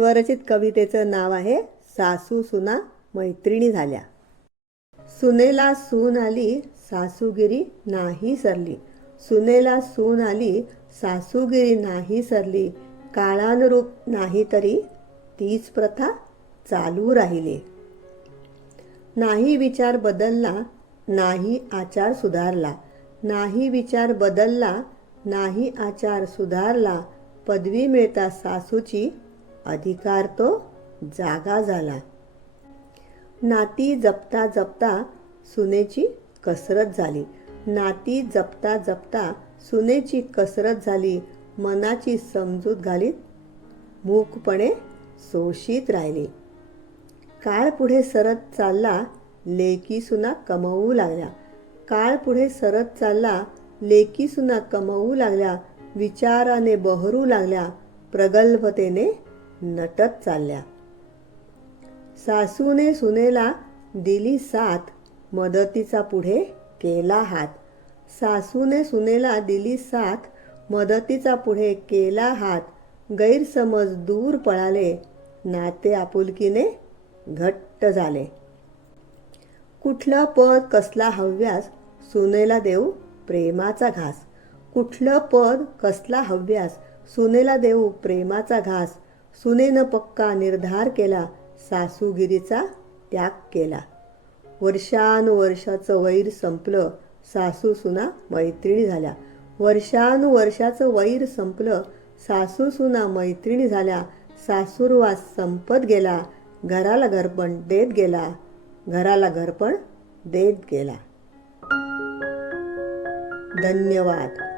स्वरचित कवितेचं नाव आहे सासू सुना मैत्रिणी झाल्या. सुनेला सून आली सासूगिरी नाही सरली. सुनेला सून आली सासूगिरी नाही सरली. काळानुरूप नाही तरी तीच प्रथा चालू राहिली. नाही विचार बदलला नाही आचार सुधारला. नाही विचार बदलला नाही आचार सुधारला. पदवी मिळता सासूची अधिकार तो जागा झाला. नाती जपता जपता सुनेची कसरत झाली. नाती जपता जपता सुनेची कसरत झाली. मनाची समजूत घालीत मूकपणे शोषित राहिली. काळ पुढे सरत चालला लेकी सुना कमवू लागल्या. काळ पुढे सरत चालला लेकी सुना कमवू लागल्या. विचाराने बहरू लागल्या. प्रगल्भतेने नटत चालल्या. सासूने सुनेला दिली साथ मदतीचा पुढे केला हात. सासूने सुनेला दिली साथ मदतीचा पुढे केला हात. गैरसमज दूर पळाले नाते आपुलकीने घट्ट झाले. कुठलं पद कसला हव्यास सुनेला देऊ प्रेमाचा घास. कुठलं पद कसला हव्यास सुनेला देऊ प्रेमाचा घास सुनेनं पक्का निर्धार केला सासूगिरीचा त्याग केला. वर्षानुवर्षाचं वैर संपलं सासू सुना मैत्रिणी झाल्या. वर्षानुवर्षाचं वैर संपलं सासू सुना मैत्रिणी झाल्या. सासूरवास संपत गेला घराला घरपण देत गेला घराला घरपण देत गेला. धन्यवाद.